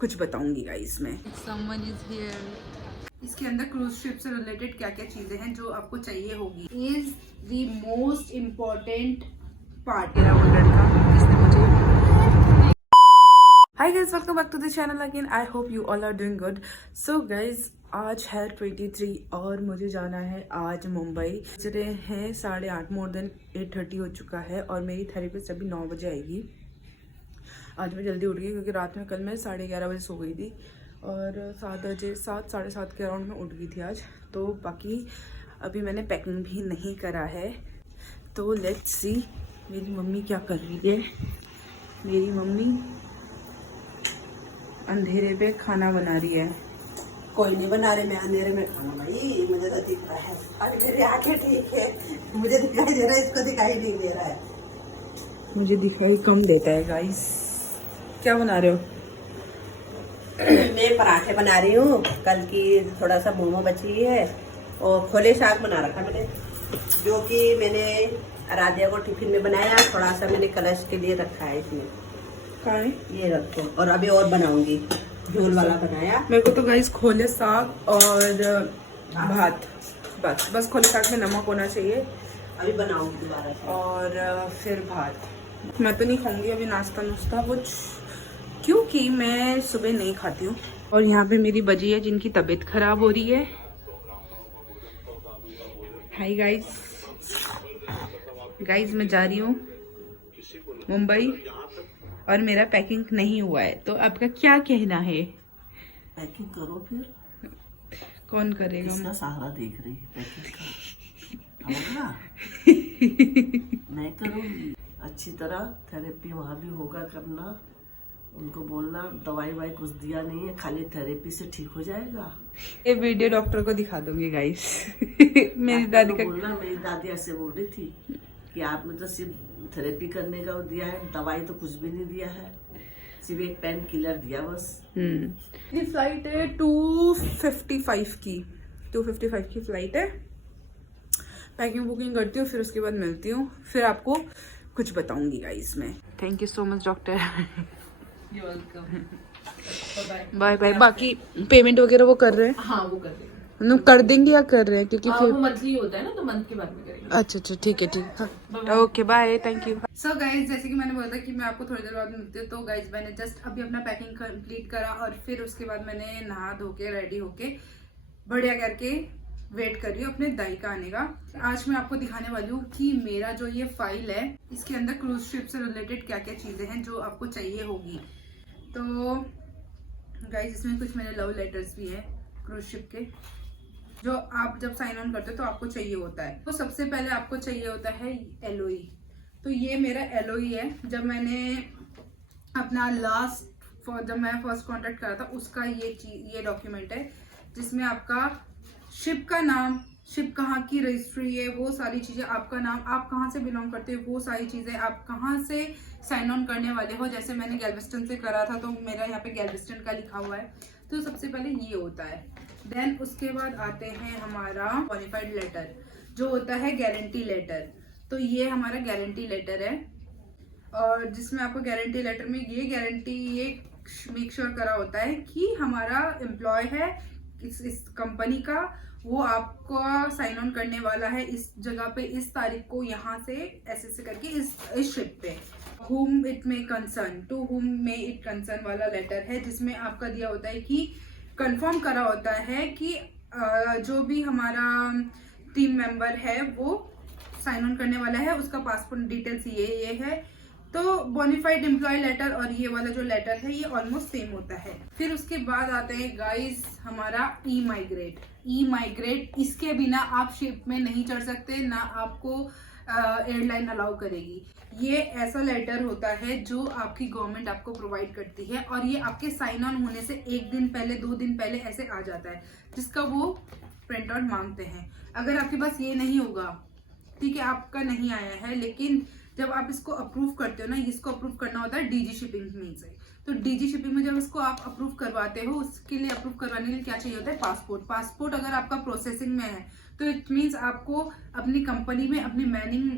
कुछ बताऊंगी गाइस मैं। Someone is here. इसके अंदर क्रूज शिप से रिलेटेड क्या क्या चीजें हैं जो आपको चाहिए होगी is the most important part. मेरा वो लड़का जिसने मुझे hi guys, welcome back to the channel again. I hope you all are doing good. So guys, आज है 23 और मुझे जाना है आज मुंबई। बजरे हैं 8:30, मोर देन 8:30 हो चुका है और मेरी थेरेपिस्ट अभी 9 बजे आएगी। आज मैं जल्दी उठ गई क्योंकि रात में कल मैं 11:30 बजे सो गई थी और 7 बजे 7 साढ़े 7 के अराउंड में उठ गई थी आज। तो बाकी अभी मैंने पैकिंग भी नहीं करा है, तो लेट्स सी मेरी मम्मी क्या कर रही है। मेरी मम्मी अंधेरे पे खाना बना रही है। कोई नहीं बना रहे, मैं अंधेरे में खाना भाई, मुझे तो दिख रहा है। अरे मेरी आंखें ठीक है, मुझे दिखाई दे रहा है, इसको दिखाई नहीं दे रहा है। मुझे दिखाई कम देता है गाइस। क्या बना रहे हो? मैं पराठे बना रही हूँ, कल की थोड़ा सा मोमो बची है और खोले साग बना रखा मैंने, जो कि मैंने राधिया को टिफिन में बनाया। थोड़ा सा मैंने कलश के लिए रखा है इसमें, ये रखो। और अभी और बनाऊंगी, झोल वाला बनाया। मेरे को तो गाइस खोले साग और भात, बस खोले साग में नमक होना चाहिए। अभी बनाऊंगी दोबारा से। और फिर भात। मैं तो नहीं खाऊंगी अभी नाश्ता नुश्ता कुछ, क्योंकि मैं सुबह नहीं खाती हूँ। और यहाँ पे मेरी बजी है जिनकी तबीयत खराब हो रही है। हाय गाइस, मैं जा रही हूँ मुंबई और मेरा पैकिंग नहीं हुआ है, तो आपका क्या कहना है? पैकिंग करो फिर। कौन करेगा? इसका सहारा देख रही है पैकिंग का, होगा मैं करूँगी अच्छी तरह। थेरेपी वहाँ भी होगा करना, उनको बोलना दवाई वाई कुछ दिया नहीं है, खाली थेरेपी से ठीक हो जाएगा। ये वीडियो डॉक्टर को दिखा दूंगी गाइस। मेरी दादी का बोलना, मेरी दादी ऐसे बोल रही थी कि आपने तो सिर्फ थेरेपी करने का दिया है, दवाई तो कुछ भी नहीं दिया है, सिर्फ एक पेन किलर दिया बस। मेरी फ्लाइट है 2:55 की, 2:55 की फ्लाइट है। पैकिंग बुकिंग करती हूँ, फिर उसके बाद मिलती हूँ, फिर आपको कुछ बताऊंगी गाइस मैं। Thank you so much doctor. Bye bye. बाकी पेमेंट वगैरह वो कर रहे हैं? हाँ, वो कर देंगे। कर देंगे या कर रहे हैं? क्योंकि फिर वो मंथली होता है ना, तो मंथ के बाद में करेंगे। अच्छा ठीक है। Okay bye, thank you. So guys, जैसे कि मैंने बोला था कि मैं आपको थोड़ी देर बाद मिलती हूँ, तो गाइज मैंने जस्ट अभी अपना पैकिंग कंप्लीट करा और फिर उसके बाद मैंने नहा धो के रेडी होके बढ़िया करके वेट कर रही हूँ अपने दाई का आने का। आज मैं आपको दिखाने वाली हूँ कि मेरा जो ये फाइल है, इसके अंदर क्रूज शिप से रिलेटेड क्या क्या चीजें हैं जो आपको चाहिए होगी। तो गाइज, इसमें कुछ मेरे लव लेटर्स भी हैं क्रूज शिप के, जो आप जब साइन ऑन करते हो तो आपको चाहिए होता है। तो सबसे पहले आपको चाहिए होता है LOE। तो ये मेरा LOE है, जब मैंने अपना जब मैं फर्स्ट कॉन्ट्रैक्ट करा था उसका ये डॉक्यूमेंट है, जिसमें आपका शिप का नाम, शिप कहाँ की रजिस्ट्री है, वो सारी चीजें, आपका नाम, आप कहाँ से बिलोंग करते हो, वो सारी चीजें, आप कहाँ से साइन ऑन करने वाले हो। जैसे मैंने गैल्वेस्टन से करा था तो मेरा यहाँ पे गैल्वेस्टन का लिखा हुआ है, तो सबसे पहले ये होता है। देन उसके बाद आते हैं हमारा क्वालिफाइड लेटर, जो होता है गारंटी लेटर। तो ये हमारा गारंटी लेटर है, और जिसमें आपको गारंटी लेटर में ये मेक श्योर करा होता है कि हमारा एम्प्लॉय है इस कंपनी का, वो आपको साइन ऑन करने वाला है इस जगह पे, इस तारीख को, यहाँ से ऐसे करके इस शिप पे। whom it may concern, to whom may it concern वाला लेटर है, जिसमें आपका दिया होता है कि कंफर्म करा होता है कि जो भी हमारा टीम मेंबर है वो साइन ऑन करने वाला है, उसका पासपोर्ट डिटेल्स ये है। तो बोनाफाइड एम्प्लॉय लेटर और ये वाला जो लेटर है ये ऑलमोस्ट सेम होता है। फिर उसके बाद आते हैं गाइस हमारा ई माइग्रेट। इसके बिना आप शिप में नहीं चढ़ सकते, ना आपको एयरलाइन अलाउ करेगी। ये ऐसा लेटर होता है जो आपकी गवर्नमेंट आपको प्रोवाइड करती है, और ये आपके साइन ऑन होने से 1 दिन पहले, 2 दिन पहले ऐसे आ जाता है, जिसका वो प्रिंट आउट मांगते हैं। अगर आपके पास ये नहीं होगा, ठीक है, आपका नहीं आया है, लेकिन जब आप इसको अप्रूव करते हो ना, इसको अप्रूव करना होता है DG शिपिंग में से। तो DG शिपिंग में जब इसको आप अप्रूव करवाते हो, उसके लिए अप्रूव करवाने के लिए क्या चाहिए होता है? पासपोर्ट अगर आपका प्रोसेसिंग में है तो इट मीन्स आपको अपनी कंपनी में अपनी मैनिंग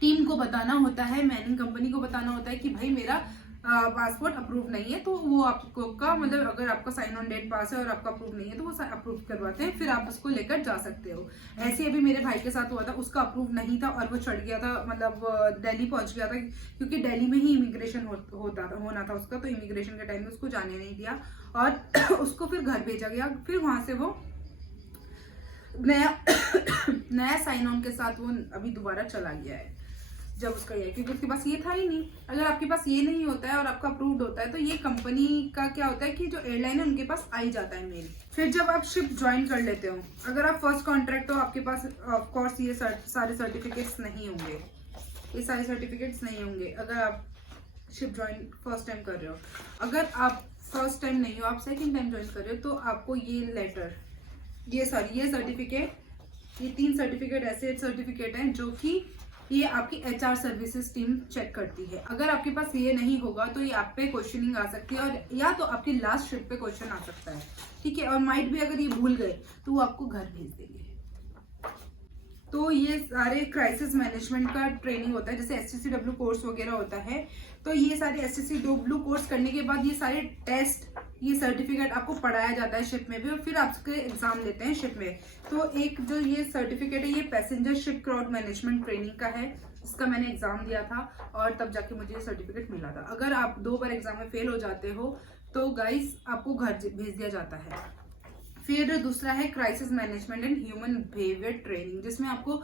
टीम को बताना होता है, मैनिंग कंपनी को बताना होता है कि भाई मेरा पासपोर्ट अप्रूव नहीं है तो वो आपको का मतलब अगर आपका साइन ऑन डेट पास है और आपका अप्रूव नहीं है तो वो अप्रूव करवाते हैं, फिर आप उसको लेकर जा सकते हो। ऐसे अभी मेरे भाई के साथ हुआ था, उसका अप्रूव नहीं था और वो चढ़ गया था, मतलब दिल्ली पहुंच गया था, क्योंकि दिल्ली में ही इमिग्रेशन होना था उसका, तो इमिग्रेशन के टाइम में उसको जाने नहीं दिया और उसको फिर घर भेजा गया। फिर वहां से वो नया साइन ऑन के साथ वो अभी दोबारा चला गया है जब उसका ये, क्योंकि उसके पास ये था ही नहीं। अगर आपके पास ये नहीं होता है और आपका अप्रूव्ड होता है तो ये कंपनी का क्या होता है कि जो एयरलाइन है उनके पास आ ही जाता है मेल। फिर जब आप शिप ज्वाइन कर लेते हो, अगर आप फर्स्ट कॉन्ट्रैक्ट हो, आपके पास ऑफ कोर्स ये सारे सर्टिफिकेट्स नहीं होंगे, ये सारे सर्टिफिकेट्स नहीं होंगे अगर आप शिप ज्वाइन फर्स्ट टाइम कर रहे हो। अगर आप फर्स्ट टाइम नहीं हो, आप सेकेंड टाइम ज्वाइन कर रहे हो, तो आपको ये लेटर, ये सर्टिफिकेट, ये 3 सर्टिफिकेट ऐसे सर्टिफिकेट हैं जो कि ये आपकी HR सर्विसेज टीम चेक करती है। अगर आपके पास ये नहीं होगा तो ये आप पे क्वेश्चनिंग आ सकती है, और या तो आपकी लास्ट ट्रिप पे क्वेश्चन आ सकता है, ठीक है। और माइट भी अगर ये भूल गए तो वो आपको घर भेज देंगे। तो ये सारे क्राइसिस मैनेजमेंट का ट्रेनिंग होता है, जैसे STCW कोर्स वगैरह होता है, तो ये सारे STCW कोर्स करने के बाद ये सारे टेस्ट, ये सर्टिफिकेट आपको पढ़ाया जाता है शिप में भी, और फिर आपके एग्जाम लेते हैं शिप में। तो एक जो ये सर्टिफिकेट है ये passenger ship crowd management training का है, इसका मैंने एग्जाम दिया था और तब जाके मुझे ये सर्टिफिकेट मिला था। अगर आप 2 बार एग्जाम में फेल हो जाते हो तो गाइस आपको घर भेज दिया जाता है। फिर दूसरा है crisis management and human behaviour training, जिसमें आपको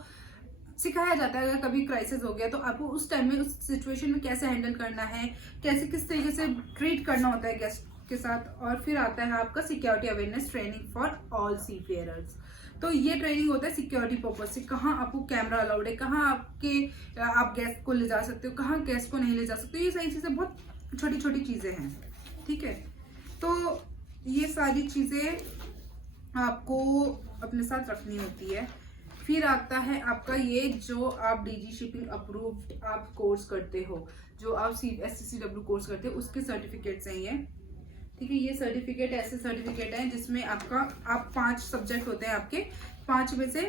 सिखाया जाता है अगर कभी क्राइसिस हो गया तो आपको उस टाइम में उस सिचुएशन में कैसे हैंडल करना है, कैसे किस तरीके से ट्रीट करना होता है गेस्ट के साथ। और फिर आता है आपका security awareness training for all सी फेयरर्स। तो ये ट्रेनिंग होता है सिक्योरिटी पर्पज से, कहाँ आपको कैमरा अलाउड है, कहाँ आप गेस्ट को ले जा सकते हो, कहाँ गेस्ट को नहीं ले जा सकते हो। ये सारी चीजें बहुत छोटी छोटी चीजें हैं, ठीक है। तो ये सारी चीजें आपको अपने साथ रखनी होती है। फिर आता है आपका ये जो आप DG शिपिंग अप्रूव्ड आप कोर्स करते हो, जो आप STCW कोर्स करते हो, उसके सर्टिफिकेट्स हैं ये, ठीक है। ये सर्टिफिकेट ऐसे सर्टिफिकेट हैं जिसमें आप 5 सब्जेक्ट होते हैं आपके, 5 में से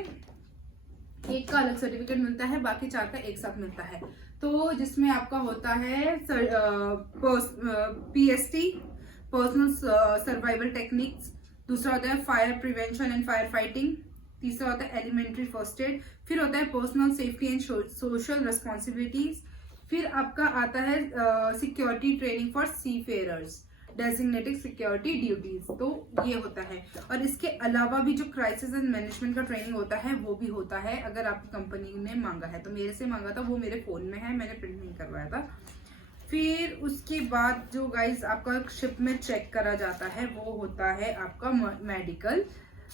एक का अलग सर्टिफिकेट मिलता है, बाकी 4 का एक साथ मिलता है। तो जिसमें आपका होता है PST पर्सनल सर्वाइवल टेक्निक्स, दूसरा होता है fire prevention and fire fighting, तीसरा होता है एलिमेंट्री फर्स्ट एड, फिर होता है personal safety and social responsibilities, फिर आपका आता है security training for seafarers, designated security duties. तो ये होता है। और इसके अलावा भी जो क्राइसिस एंड मैनेजमेंट का ट्रेनिंग होता है वो भी होता है, अगर आपकी कंपनी ने मांगा है। तो मेरे से मांगा था, वो मेरे फोन में है, मैंने प्रिंट नहीं करवाया था। फिर उसके बाद जो गाइस आपका शिप में चेक करा जाता है वो होता है आपका medical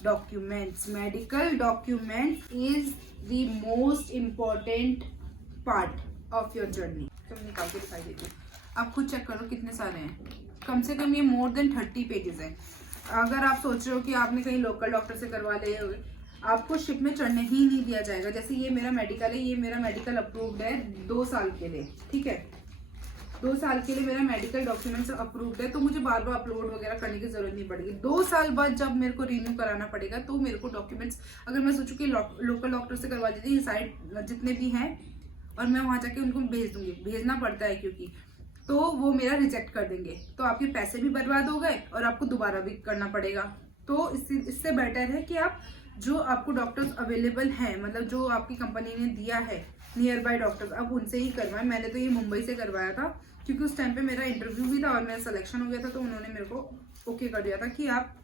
documents. Medical document is the most important part of your journey. तो निकाल के दिखाई देती हूँ, आप खुद चेक करो कितने सारे हैं। कम से कम ये मोर देन 30 पेजेस हैं। अगर आप सोच रहे हो कि आपने कहीं लोकल डॉक्टर से करवा ले, आपको शिप में चढ़ने ही नहीं दिया जाएगा। जैसे ये मेरा मेडिकल है, ये मेरा मेडिकल अप्रूव्ड है 2 साल के लिए, ठीक है। 2 साल के लिए मेरा मेडिकल डॉक्यूमेंट्स अप्रूव्ड है, तो मुझे बार बार अपलोड वगैरह करने की जरूरत नहीं पड़ेगी। 2 साल बाद जब मेरे को रिन्यू कराना पड़ेगा तो मेरे को डॉक्यूमेंट्स, अगर मैं सोचूं कि लोकल डॉक्टर से करवा देती, साइड जितने भी हैं, और मैं वहां जाके उनको भेज दूंगी, भेजना पड़ता है क्योंकि, तो वो मेरा रिजेक्ट कर देंगे, तो आपके पैसे भी बर्बाद हो गए और आपको दोबारा भी करना पड़ेगा। तो इससे बेटर है कि आप जो आपको डॉक्टर्स अवेलेबल हैं, मतलब जो आपकी कंपनी ने दिया है नियर बाय डॉक्टर्स, आप उनसे ही करवाएं। मैंने तो ये मुंबई से करवाया था क्योंकि उस टाइम पे मेरा इंटरव्यू भी था और मेरा सिलेक्शन हो गया था, तो उन्होंने मेरे को ओके कर दिया था कि आप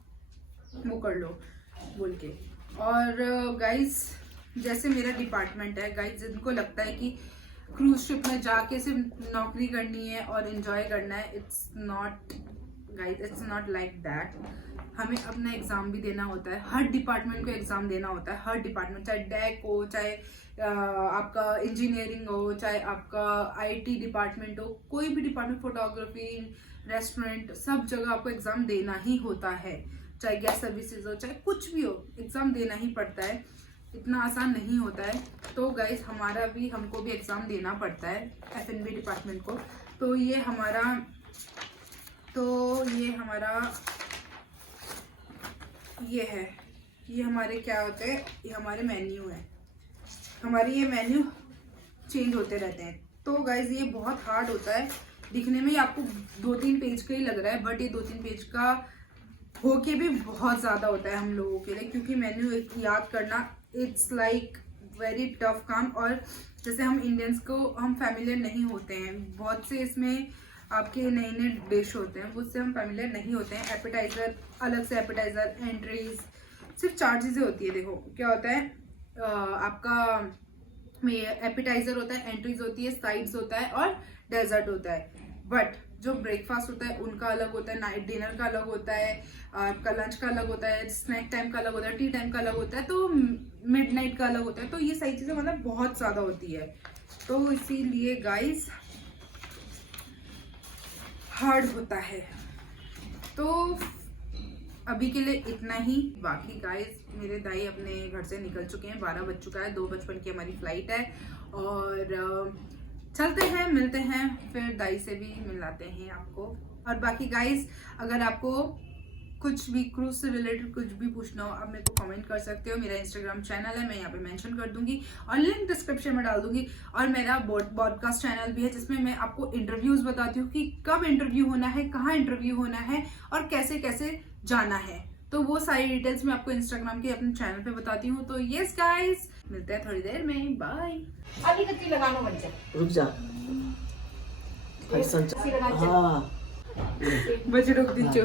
वो कर लो बोल के। और गाइस जैसे मेरा डिपार्टमेंट है, गाइस जिनको लगता है कि क्रूज शिप में जाके सिर्फ नौकरी करनी है और एंजॉय करना है, it's not guys, it's not like that. हमें अपना एग्जाम भी देना होता है, हर डिपार्टमेंट को एग्जाम देना होता है, हर डिपार्टमेंट, चाहे डेक हो, चाहे आपका इंजीनियरिंग हो, चाहे आपका IT डिपार्टमेंट हो, कोई भी डिपार्टमेंट, फोटोग्राफी, रेस्टोरेंट, सब जगह आपको एग्जाम देना ही होता है। चाहे गैस सर्विसेज हो, चाहे कुछ भी हो, एग्जाम देना ही पड़ता है। इतना आसान नहीं होता है। तो गाइस हमको भी एग्जाम देना पड़ता है F&B डिपार्टमेंट को। तो ये हमारा ये है, ये हमारे क्या होते हैं, ये हमारे मेन्यू है, हमारे ये मेन्यू चेंज होते रहते हैं। तो गाइज ये बहुत हार्ड होता है दिखने में ही आपको 2-3 पेज का ही लग रहा है, बट ये 2-3 पेज का होके भी बहुत ज़्यादा होता है हम लोगों के लिए, क्योंकि मेन्यू याद करना इट्स लाइक वेरी टफ काम। और जैसे हम इंडियंस को हम फैमिलियर नहीं होते हैं, बहुत से इसमें आपके नए नए डिश होते हैं, उससे हम फैमिलियर नहीं होते हैं। एपेटाइज़र अलग से, एपेटाइज़र, एंट्रीज, सिर्फ 4 चीज़ें होती है। देखो क्या होता है, आपका एपेटाइज़र होता है, एंट्रीज होती है, साइड्स होता है और डेजर्ट होता है। बट जो ब्रेकफास्ट होता है उनका अलग होता है, नाइट डिनर का अलग होता है, आपका लंच का अलग होता है, स्नैक टाइम का अलग होता है, टी टाइम का अलग होता है, तो मिडनाइट का अलग होता है। तो ये सारी चीज़ें मतलब बहुत ज़्यादा होती है, तो इसीलिए गाइस हार्ड होता है। तो अभी के लिए इतना ही। बाकी गाइस मेरे दाई अपने घर से निकल चुके हैं, 12 बज चुका है, 2:55 की हमारी फ्लाइट है और चलते हैं, मिलते हैं, फिर दाई से भी मिलाते हैं आपको। और बाकी गाइस अगर आपको कुछ भी क्रूज से रिलेटेड कुछ भी पूछना हो, आप मेरे को कमेंट कर सकते हो। मेरा इंस्टाग्राम चैनल है, मैं यहाँ पे मेंशन कर दूंगी और लिंक डिस्क्रिप्शन में डाल दूंगी। और मेरा पॉडकास्ट चैनल भी है जिसमें मैं आपको इंटरव्यूज बताती हूँ कि कब इंटरव्यू होना है, कहाँ इंटरव्यू होना है और कैसे कैसे जाना है। तो वो सारी डिटेल्स मैं आपको इंस्टाग्राम के अपने चैनल पे बताती हूँ। तो यस गाइस, मिलते हैं थोड़ी देर में, बाय। अभी कच्ची लगानो बन जा, रुक जा। हाँ बजे रुक दीजिए,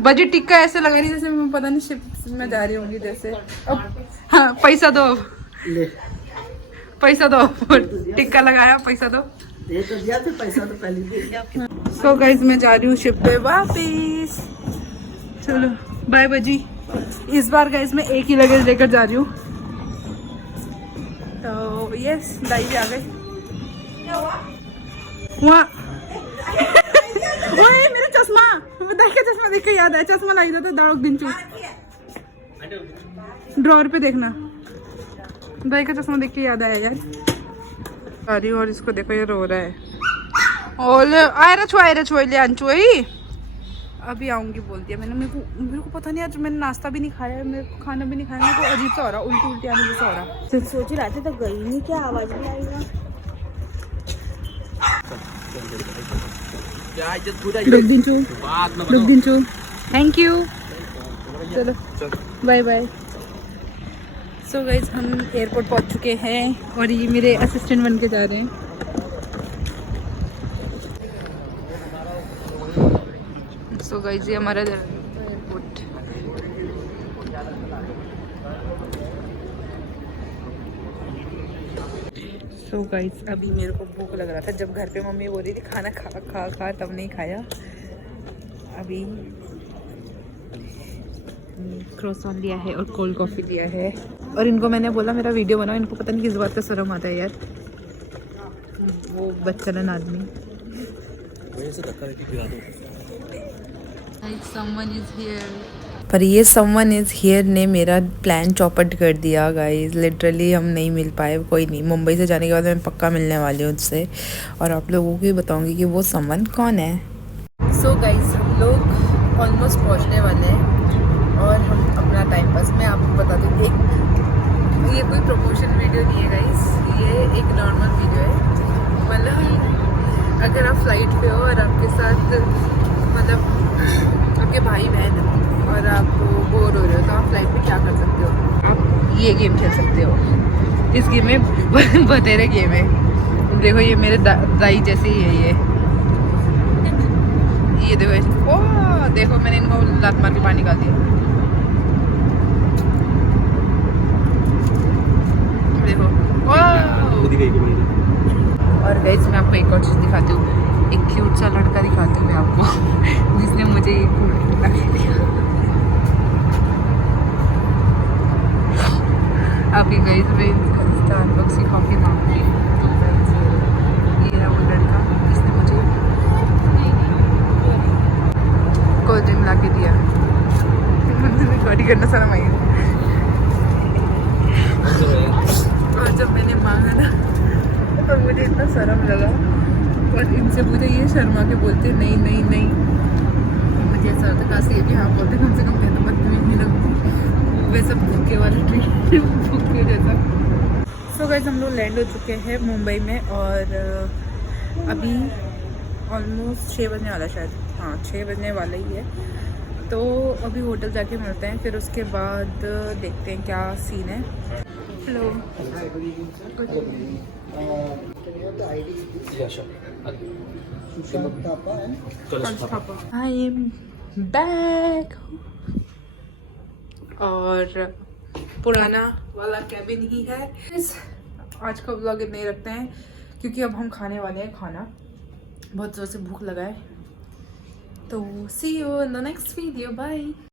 बजे टिक्का ऐसे लगा रही जैसे मैं पता नहीं शिप में जा रही होंगी जैसे। अब हाँ पैसा दो, ले पैसा दो, टिक्का लगाया, पैसा दो। दे तो दिया, तो पैसा तो पहले दे दिया। सो गाइस मैं जा रही हूँ शिप पे वापिस। चलो बाय बजी। इस बार गाइस मैं एक ही लगेज लेकर जा रही हूँ। तो यस दाई भी आ गए वहाँ। ओए मेरा चश्मा, दाई का चश्मा देख के याद आया, चश्मा लग जाता दाड़ों दिन चू। ड्रॉअर पे देखना, दाई का चश्मा देख के याद आया यार। आ रही हूँ और इसको देखो ये रो रहा है। और आयरा छुआ ले अंचुई अभी आऊंगी बोल दिया मैंने। मेरे को पता नहीं, आज मैंने नाश्ता भी नहीं खाया, मेरे को खाना भी नहीं खाया, मेरे को अजीब सा हो रहा, उल्टी उल्टी आने जैसा हो रहा। सोच ही रहे थे तो गई नहीं, क्या आवाज नहीं आएगा। थैंक यू, चलो बाय बाय। सो गाइज हम एयरपोर्ट पहुंच चुके हैं और ये मेरे असिस्टेंट बन के जा रहे हैं। सो गाइज ये हमारा एयरपोर्ट। सो गाइज अभी मेरे को भूख लग रहा था, जब घर पे मम्मी बोल रही थी खाना खा खा खा, तब नहीं खाया। अभी क्रॉसॉन लिया है और कोल्ड कॉफ़ी लिया है। और इनको मैंने बोला मेरा वीडियो बनाओ, इनको पता नहीं किस बात का शर्म आता है यार, वो बच्चन आदमी। पर ये समवन इज़ हियर ने मेरा प्लान चौपट कर दिया गाइस। लिटरली हम नहीं मिल पाए, कोई नहीं। मुंबई से जाने के बाद मैं पक्का मिलने वाली हूँ उससे और आप लोगों को भी बताऊंगी कि वो समवन कौन है। सो गाइस हम लोग ऑलमोस्ट पहुँचने वाले हैं और हम अपना टाइम पास, मैं आपको बता दूँ, ये कोई प्रमोशन वीडियो नहीं है गाइस, ये एक नॉर्मल वीडियो है। मतलब अगर आप फ्लाइट पे हो और आपके साथ मतलब आपके भाई बहन और आप बोर हो रहे हो, तो आप फ्लाइट में क्या कर सकते हो, आप ये गेम खेल सकते हो। इस गेम में बतेरे गेम है। देखो ये मेरे दाई जैसे ही है ये देखो, ओह देखो मैंने इनको लात मार के बाहर निकाल दिया। देखो और गाइस मैं आपको एक और चीज़ दिखाती हूँ, एक क्यूट सा लड़का दिखाती हूँ मैं आपको जिसने मुझे ये फूल दिया। अभी गाइस मैं स्टारबक्स की कॉफ़ी मांग रही हूँ, तो ये है वो लड़का जिसने मुझे कोल्ड ड्रिंक ला के दिया। मुझे रिकॉर्डिंग करना शर्म आई और जब मैंने मांगा ना तो मुझे इतना शर्म लगा और इनसे पूछा, ये शर्मा के बोलते नहीं नहीं नहीं। मुझे ऐसा होता काश ये भी हाँ बोलते, कम से कम कहते बदतमीज नहीं लगती, वैसे भूखे वाले ट्रीट भूखे जैसा। सो गाइस हम लोग लैंड हो चुके हैं मुंबई में और अभी ऑलमोस्ट 6 बजने वाला शायद, हाँ 6 बजने वाला ही है। तो अभी होटल जाके मिलते हैं, फिर उसके बाद देखते हैं क्या सीन है। Hello, I am back. और पुराना वाला कैबिन ही है। आज का व्लॉग इतने ही रखते हैं क्योंकि अब हम खाने वाले हैं खाना, बहुत ज़ोर से भूख लगा है। तो see you in the next video, bye.